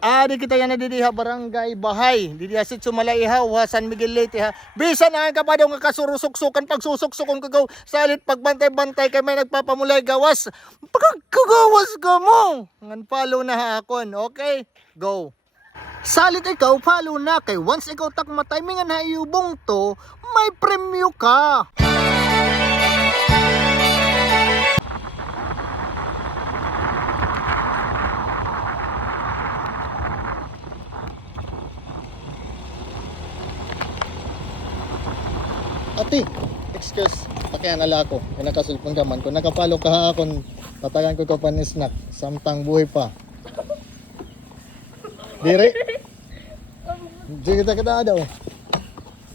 Di kita yan na didiha barangay bahay. Didiha sit sumalaihaw ha San Miguel Leyte ha. Bisan ang kapadaw nga kasurusuksukan pagsusuksukon kagaw salit pagbantay-bantay kay may nagpapamulay gawas. Pagkagawas ka mo. Ngan follow na ha akon. Okay? Go. Salit ikaw follow na kay once ikaw takmatay mingan hayubong to, may premyo ka. Ati, excuse, pakiyan ala ko. Kung nakasulpon ka man, kung nakapalo ka ha akong tatagan ko pa ni snack, samtang buhay pa. Dire? Di kita daw.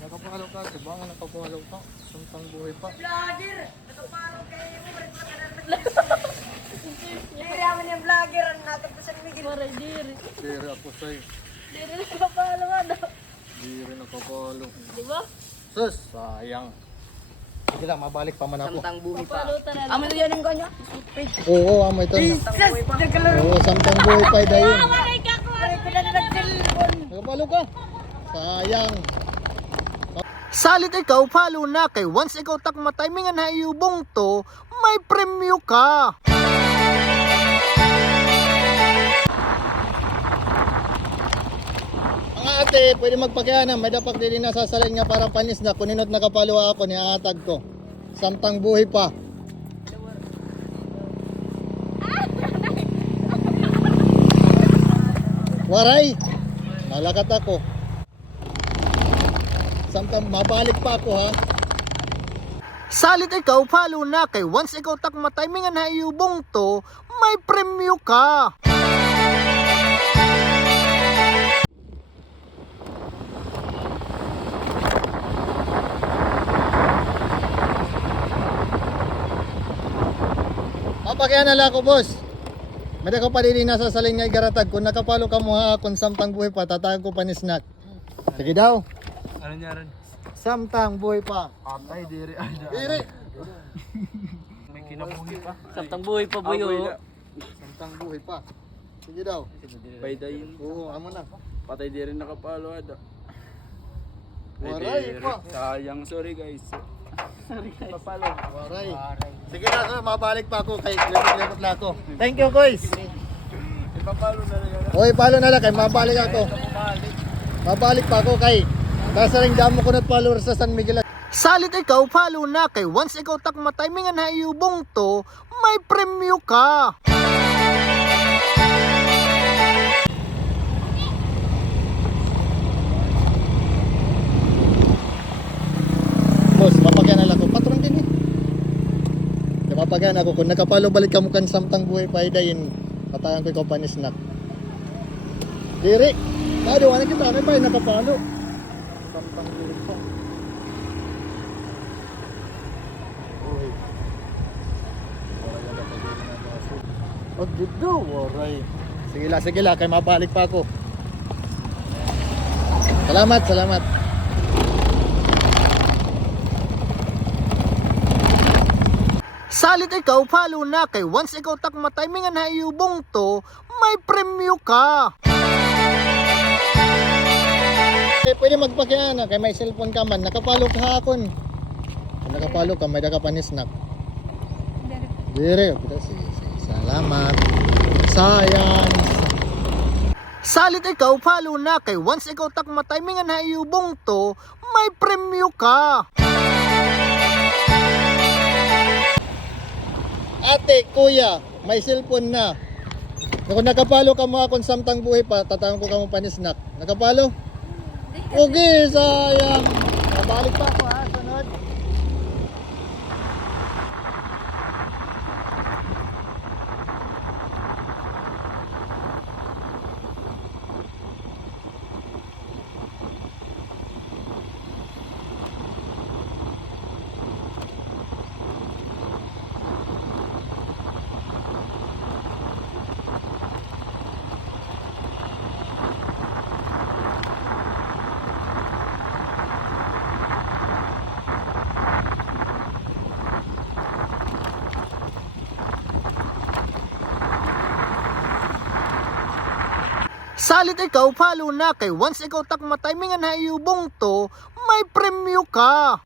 Nakapalo ka, sibangan nakapalo ka, samtang buhay pa. Vlogger! Nakaparo kayo mo, Dire naman yung vlogger, ang natin po sa Miguel. Maray, dire. Dire ako sa'yo. Dire nakapalo nga daw. Dire nakapalo. Diba? Sus, sayang. Sige lang, mabalik pa man ako. Samtang buhay pa. Amo na yan ang ganyo? Oo, amo ito. Oo, samtang buhay pa dayon. Maray ka ko! Maray ko na nag-cellphone. Nakapalo ka. Sayang. Salit ikaw, follow na kay once ikaw takmatay mingan hayubong to, may premyo ka. Ang ate, pwede magpakianam, may dapat din nasasalin nga para panis na kuninot nakapalo ako ni atag ko. Samtang buhay pa. Waray, nalakat ako. Samtang mabalik pa ako ha. Salit ikaw, follow na kay once ikaw takmatay mingan hayubong to, may premyo ka. Mapakyan na ko boss. May ko pa din nasa saling nga igaratag. Kung nakapalo ka mo ha, kung samtang buhay pa, tatag ko pa ni snack. Sige daw. Ano niya rin? Samtang buhay pa. Patay, diri. Diri. May kinabuhi pa. Samtang buhay pa buyo. Samtang buhay pa. Sige daw. Payday yun. Oo, amo na. Patay di rin nakapalo ada. Waray pa. Sayang, sorry guys. Sorry guys. Papalo. Waray. Sige na, sir, mabalik pa ako kay limot na ako. Thank you, guys. Ipapalo na rin. Oy, palo na lang kay mabalik ako. Mabalik pa ako kay nasa ring damo ko na follower sa San Miguel. Salit ikaw, follow na kay once ikaw takmatay mingan hayubong to, may premyo ka. Boss, mapagyan na lang ako. Patron din eh. Kaya mapagyan ako. Kung nakapalo balik ka mo kan samtang buhay pa idayin, patayan ko ikaw pa ni snack. Diri. Nado, ano kita? Ano ba yung nakapalo? Samtang buhay pa. Uy. Oh, dito. Waray. Sige la. Kaya mabalik pa ako. Salamat. Salit ikaw, follow na kay once ikaw takmatay mingan hayubong to, may premyo ka. Pwede magpakiana kay may cellphone ka man, nakapalo ka hakon. Kung nakapalo ka, may daka pa ni snack. Dire, sige. Salamat. Sayang. Salit ikaw, follow na kay once ikaw takmatay mingan hayubong to, may premyo ka. Ate, kuya, may cellphone na. Kung nakapalo ka mo akong samtang buhay pa, tatawag ko ka mo pa ni snack. Nakapalo? Okay, sayang. Nabalik pa ako ha, sunod. Salit ikaw, follow na kay once ikaw tak matay mingan hayubong to, may premyo ka.